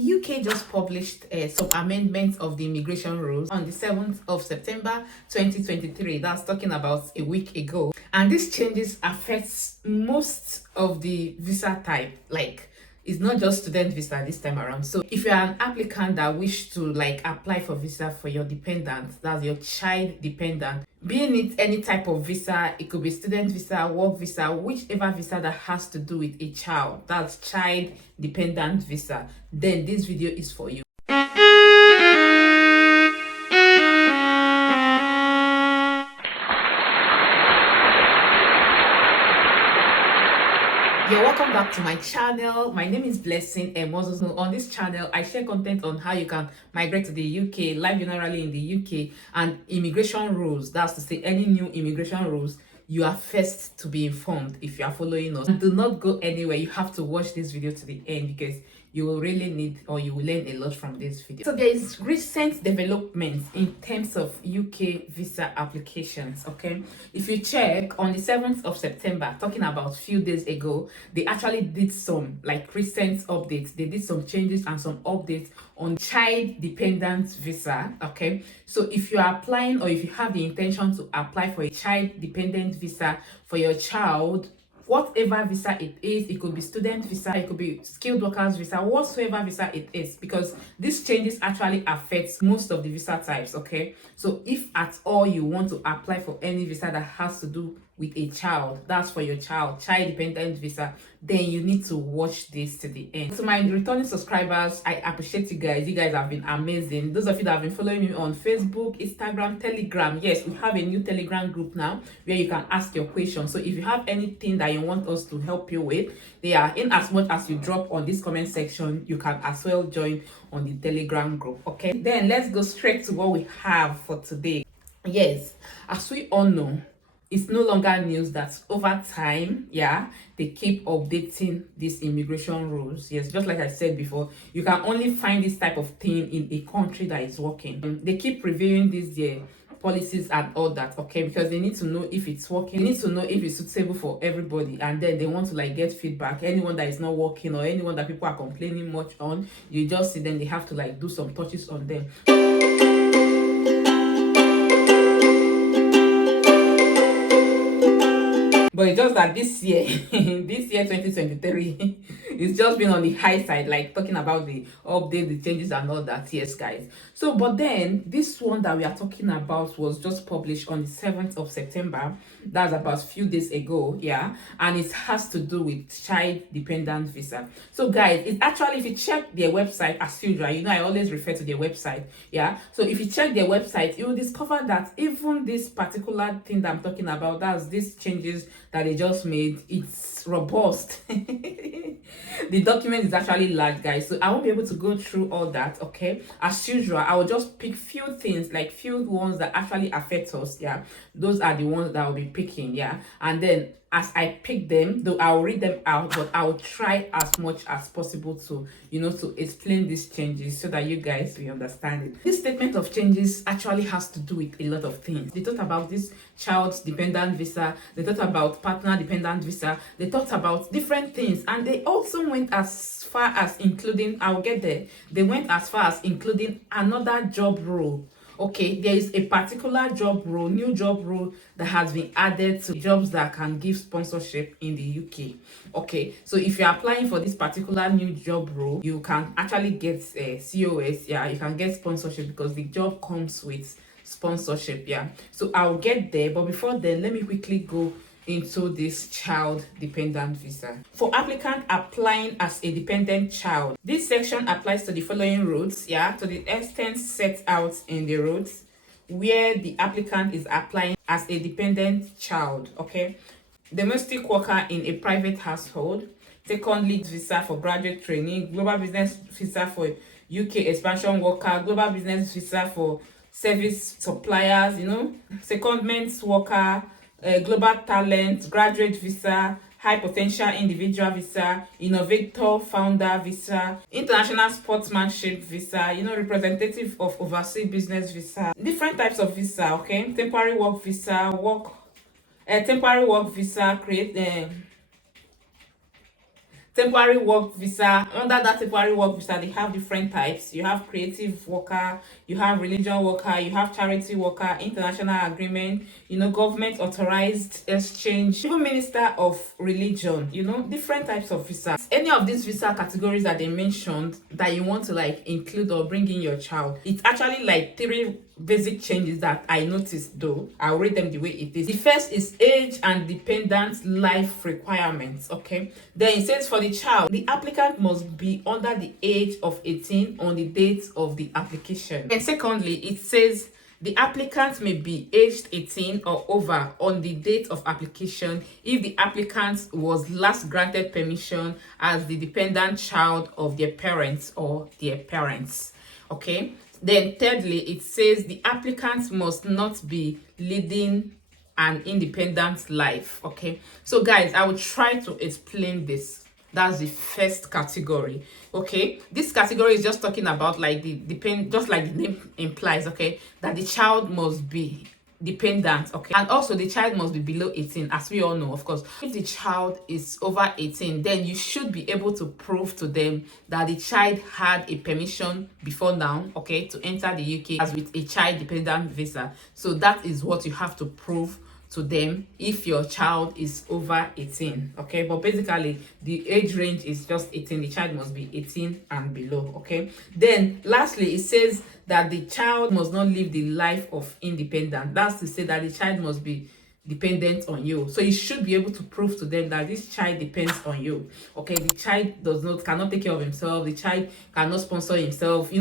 UK just published some amendments of the immigration rules on the 7th of September 2023. That's talking about a week ago. And these changes affects most of the visa type. Like, it's not just student visa this time around. So if you're an applicant that wish to like apply for visa for your dependent, that's your child dependent, being it any type of visa, it could be student visa, work visa, whichever visa that has to do with a child, that's child dependent visa, then this video is for you. You're welcome back to my channel. My name is Blessing and on this channel I share content on how you can migrate to the UK, live generally in the UK, and immigration rules. That's to say, any new immigration rules, you are first to be informed if you are following us. And do not go anywhere. You have to watch this video to the end because you will really need, or you will learn a lot from this video. So there is recent developments in terms of UK visa applications. Okay, if you check on the 7th of September, talking about few days ago, they actually did some like recent updates. They did some changes and some updates on child dependent visa. Okay, so if you are applying, or if you have the intention to apply for a child dependent visa for your child, whatever visa it is, it could be student visa, it could be skilled workers visa, whatsoever visa it is, because these changes actually affects most of the visa types. Okay, so if at all you want to apply for any visa that has to do with a child, that's for your child dependent visa, then you need to watch this to the end. To my returning subscribers, I appreciate you guys. You guys have been amazing. Those of you that have been following me on Facebook, Instagram, Telegram, yes, we have a new Telegram group now where you can ask your questions. So if you have anything that you want us to help you with, they are in as much as you drop on this comment section, you can as well join on the Telegram group. Okay, then let's go straight to what we have for today. Yes, as we all know, it's no longer news that over time, they keep updating these immigration rules. Yes, just like I said before, you can only find this type of thing in a country that is working. They keep reviewing these policies and all that. Okay, because they need to know if it's working, they need to know if it's suitable for everybody, and then they want to like get feedback. Anyone that is not working, or anyone that people are complaining much on, you just see them, they have to like do some touches on them. But it's just that this year, this year 2023, it's just been on the high side, like talking about the update, the changes and all that. Yes, guys. So, but then this one that we are talking about was just published on the 7th of September. That's about a few days ago, and it has to do with child dependent visa. So, guys, it's actually, if you check their website, as usual, you know I always refer to their website, So if you check their website, you will discover that even this particular thing that I'm talking about, that's these changes that they just made, it's robust. The document is actually large, guys, so I won't be able to go through all that. Okay, as usual, I will just pick few things, like few ones that actually affect us. Those are the ones that I'll be picking. And then as I pick them, though I'll read them out, but I'll try as much as possible to to explain these changes so that you guys will understand it. This statement of changes actually has to do with a lot of things. They talked about this child dependent visa, they talked about partner dependent visa, they talked about different things, and they also went as far as including, I'll get there, they went as far as including another job role. Okay, there is a particular job role, new job role that has been added to jobs that can give sponsorship in the UK. Okay, so if you're applying for this particular new job role, you can actually get COS. You can get sponsorship because the job comes with sponsorship. So I'll get there, but before then, let me quickly go into this child dependent visa. For applicant applying as a dependent child, this section applies to the following routes, to the extent set out in the routes where the applicant is applying as a dependent child. Okay, domestic worker in a private household, secondly visa for graduate training, global business visa for UK expansion worker, global business visa for service suppliers, secondment worker, global talent, graduate visa, high potential individual visa, innovator founder visa, international sportsmanship visa, representative of overseas business visa, different types of visa. Okay, temporary work visa, create Temporary work visa. Under that temporary work visa, they have different types. You have creative worker, you have religion worker, you have charity worker, international agreement, government authorized exchange, even minister of religion, different types of visa. Any of these visa categories that they mentioned that you want to like include or bring in your child, it's actually like three basic changes that I noticed. Though I'll read them the way it is. The first is age and dependent life requirements. Okay, then it says for the child, the applicant must be under the age of 18 on the date of the application. And secondly, it says the applicant may be aged 18 or over on the date of application if the applicant was last granted permission as the dependent child of their parents or their parents. Okay. Then thirdly, it says the applicant must not be leading an independent life. Okay. So guys, I will try to explain this. That's the first category. Okay, this category is just talking about like the depend, just like the name implies. Okay, that the child must be dependent. Okay, and also the child must be below 18, as we all know. Of course, if the child is over 18, then you should be able to prove to them that the child had a permission before now, okay, to enter the UK as with a child dependent visa. So that is what you have to prove to them if your child is over 18. Okay, but basically the age range is just 18. The child must be 18 and below. Okay, then lastly, it says that the child must not live the life of independence. That's to say that the child must be dependent on you. So you should be able to prove to them that this child depends on you. Okay, the child cannot take care of himself, the child cannot sponsor himself,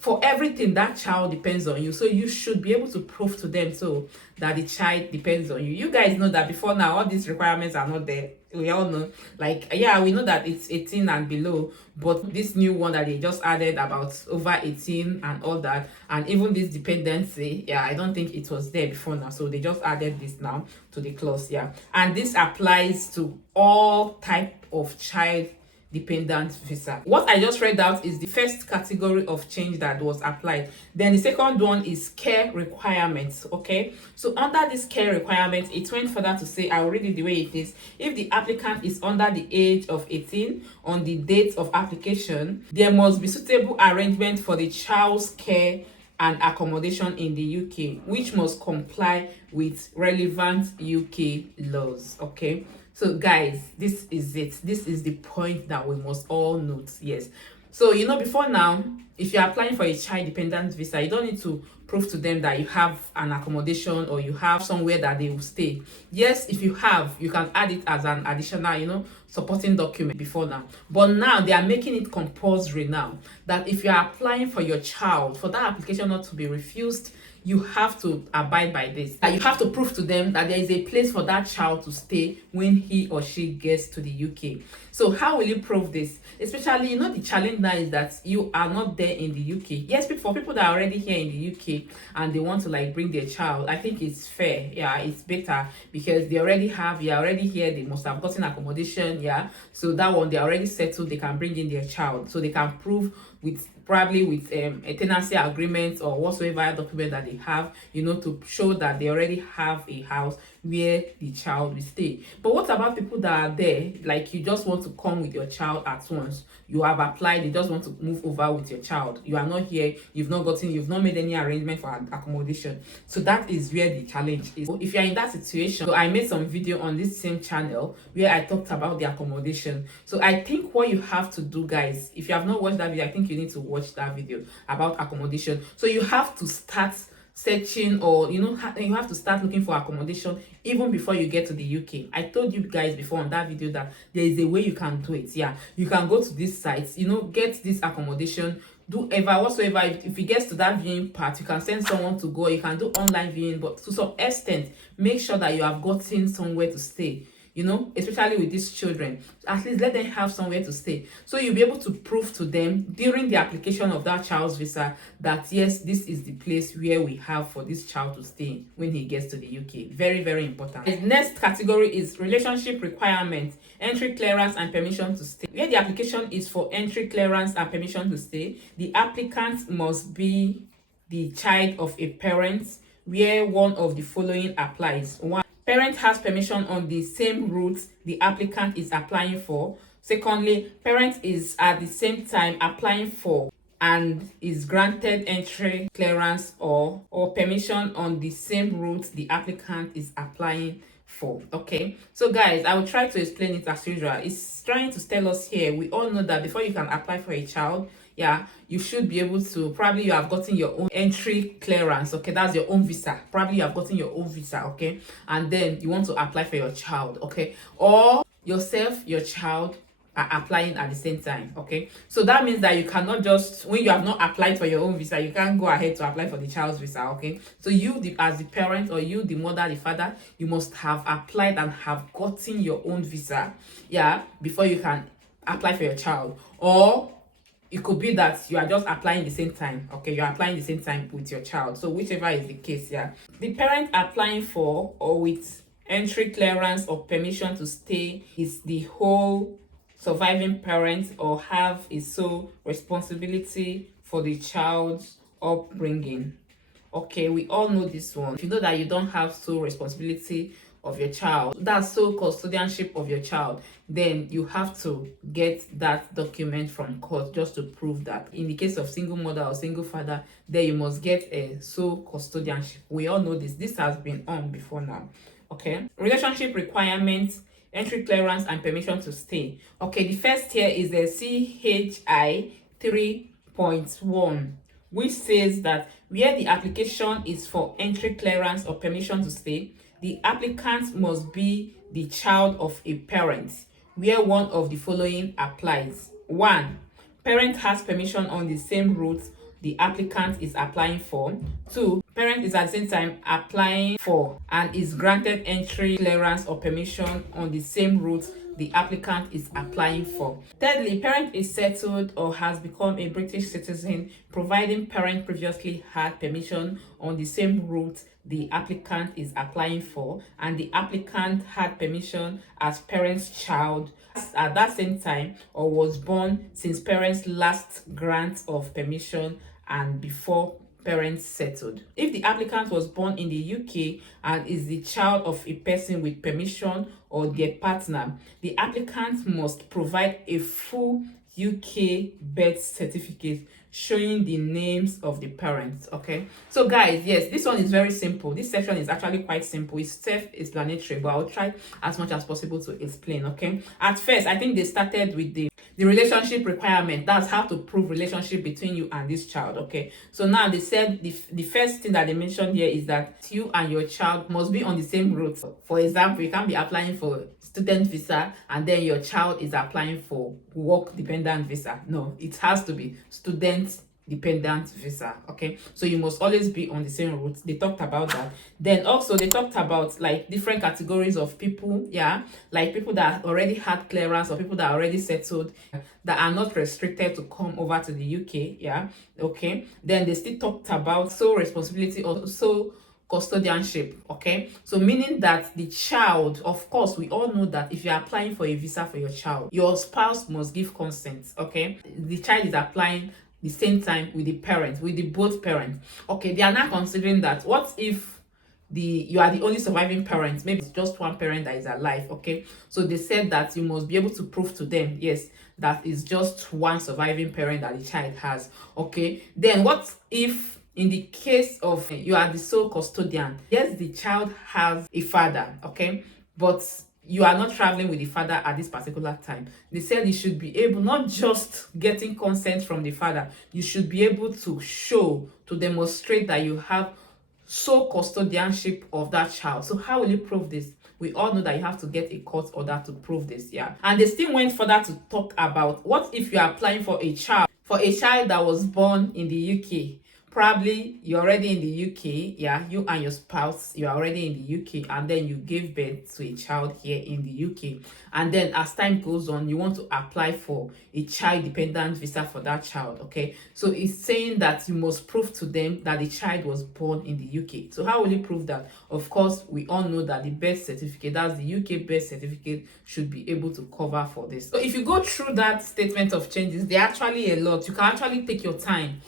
for everything. That child depends on you. So you should be able to prove to them so that the child depends on you. You guys know that before now all these requirements are not there. We all know, like, yeah, we know that it's 18 and below, but this new one that they just added about over 18 and all that, and even this dependency, yeah, I don't think it was there before now, so they just added this now to the clause. Yeah, and this applies to all type of child dependent visa. What I just read out is the first category of change that was applied. Then the second one is care requirements. Okay, so under this care requirements, it went further to say, I'll read it the way it is. If the applicant is under the age of 18 on the date of application, there must be suitable arrangement for the child's care and accommodation in the UK, which must comply with relevant UK laws. Okay, so guys, this is it. This is the point that we must all note. Yes, so before now, if you're applying for a child dependent visa, you don't need to prove to them that you have an accommodation or you have somewhere that they will stay. Yes, if you have, you can add it as an additional supporting document before now. But now they are making it compulsory now that if you are applying for your child, for that application not to be refused, you have to abide by this. That you have to prove to them that there is a place for that child to stay when he or she gets to the UK. So how will you prove this? Especially, the challenge now is that you are not there in the UK. Yes, for people that are already here in the UK and they want to like bring their child, I think it's fair. Yeah, it's better because you're already here, they must have gotten accommodation. Yeah, so that one, they're already settled, they can bring in their child. So they can prove with a tenancy agreement or whatsoever document that they have, to show that they already have a house where the child will stay. But what about people that are there, like you just want to come with your child at once? You have applied, you just want to move over with your child. You are not here, you've not made any arrangement for accommodation. So that is where the challenge is. So if you're in that situation, so I made some video on this same channel where I talked about the accommodation. So I think what you have to do, guys, if you have not watched that video, I think you need to watch that video about accommodation. So you have to start searching, or you have to start looking for accommodation even before you get to the UK. I told you guys before on that video that there is a way you can do it. Yeah, you can go to these sites, get this accommodation, do whatsoever. If it gets to that viewing part, you can send someone to go, you can do online viewing, but to some extent make sure that you have gotten somewhere to stay, especially with these children. At least let them have somewhere to stay. So you'll be able to prove to them during the application of that child's visa that yes, this is the place where we have for this child to stay when he gets to the UK. Very, very important. The next category is relationship requirements, entry clearance and permission to stay. Where the application is for entry clearance and permission to stay, the applicant must be the child of a parent where one of the following applies. One, parent has permission on the same route the applicant is applying for, Secondly, parent is at the same time applying for and is granted entry clearance or permission on the same route the applicant is applying for. Okay, so guys, I will try to explain it as usual. It's trying to tell us here, we all know that before you can apply for a child, yeah, you should be able to, probably you have gotten your own entry clearance. Okay, that's your own visa. Probably you have gotten your own visa. Okay, and then you want to apply for your child. Okay, or yourself, your child are applying at the same time. Okay, so that means that you cannot just, when you have not applied for your own visa, you can't go ahead to apply for the child's visa. Okay, so you as the parent, or you the mother, the father, you must have applied and have gotten your own visa, yeah, before you can apply for your child. Or it could be that you are just applying the same time. Okay, you're applying the same time with your child, so whichever is the case. Yeah, the parent applying for or with entry clearance or permission to stay is the whole surviving parent, or have a sole responsibility for the child's upbringing. Okay, we all know this one. If you know that you don't have sole responsibility of your child, that's sole custodianship of your child, then you have to get that document from court just to prove that. In the case of single mother or single father, then you must get a sole custodianship. We all know this has been on before now. Okay, relationship requirements, entry clearance and permission to stay. Okay, the first here is the CHI 3.1, which says that where the application is for entry clearance or permission to stay, the applicant must be the child of a parent where one of the following applies. 1. Parent has permission on the same route the applicant is applying for. 2. Parent is at the same time applying for and is granted entry clearance or permission on the same route the applicant is applying for. Thirdly, parent is settled or has become a British citizen, providing parent previously had permission on the same route the applicant is applying for, and the applicant had permission as parent's child at that same time or was born since parents' last grant of permission and before parents settled. If the applicant was born in the UK and is the child of a person with permission or their partner, the applicant must provide a full UK birth certificate showing the names of the parents. Okay, so guys, yes, this one is very simple. This section is actually quite simple. It's self-explanatory, but I'll try as much as possible to explain. Okay, at first I think they started with the relationship requirement. That's how to prove relationship between you and this child. Okay, so now they said the first thing that they mentioned here is that you and your child must be on the same route. For example, you can't be applying for student visa and then your child is applying for work dependent visa. No, it has to be student dependent visa. Okay, so you must always be on the same route. They talked about that. Then also they talked about like different categories of people, yeah, like people that already had clearance or people that are already settled, that are not restricted to come over to the UK. Yeah, okay. Then they still talked about sole responsibility or sole custodianship. Okay, so meaning that the child, of course we all know that if you're applying for a visa for your child, your spouse must give consent. Okay, the child is applying the same time with the parents, with the both parents. Okay, they are now considering that what if you are the only surviving parent, maybe it's just one parent that is alive. Okay, so they said that you must be able to prove to them, yes, that is just one surviving parent that the child has. Okay, then what if in the case of you are the sole custodian, yes, the child has a father, okay, but you are not traveling with the father at this particular time. They said you should be able, not just getting consent from the father, you should be able to show, to demonstrate that you have sole custodianship of that child. So how will you prove this? We all know that you have to get a court order to prove this. Yeah, and they still went further to talk about what if you are applying for a child that was born in the UK. Probably you're already in the UK, yeah, you and your spouse, you're already in the UK, and then you gave birth to a child here in the UK. And then as time goes on, you want to apply for a child dependent visa for that child. Okay, so it's saying that you must prove to them that the child was born in the UK. So how will you prove that? Of course, we all know that the birth certificate, that's the UK birth certificate, should be able to cover for this. So if you go through that statement of changes, they're actually a lot. You can actually take your time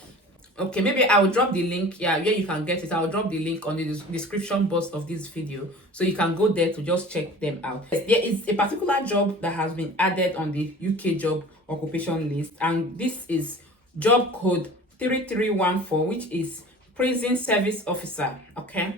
Okay, maybe I will drop the link, yeah, where you can get it. I'll drop the link on the description box of this video, so you can go there to just check them out. Yes, there is a particular job that has been added on the UK job occupation list, and this is job code 3314, which is prison service officer. Okay,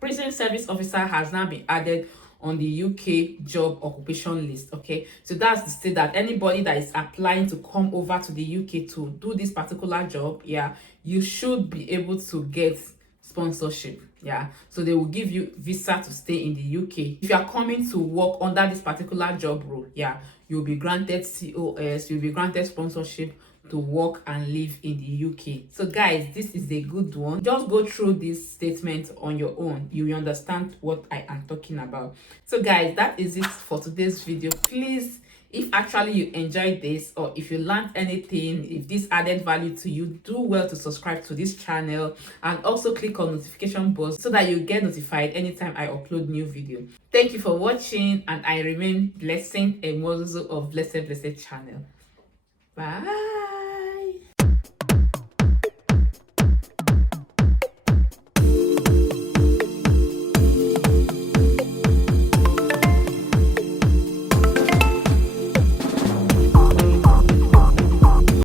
prison service officer has now been added on the UK job occupation list. Okay, so that's to say that anybody that is applying to come over to the UK to do this particular job, yeah, you should be able to get sponsorship. Yeah, so they will give you visa to stay in the UK. If you are coming to work under this particular job role, yeah, you'll be granted COS, you'll be granted sponsorship to work and live in the UK. So guys, this is a good one. Just go through this statement on your own. You will understand what I am talking about. So guys, that is it for today's video. Please, if actually you enjoyed this, or if you learned anything, if this added value to you, do well to subscribe to this channel and also click on notification bell so that you get notified anytime I upload new video. Thank you for watching, and I remain blessing a morsel of blessed channel. Bye.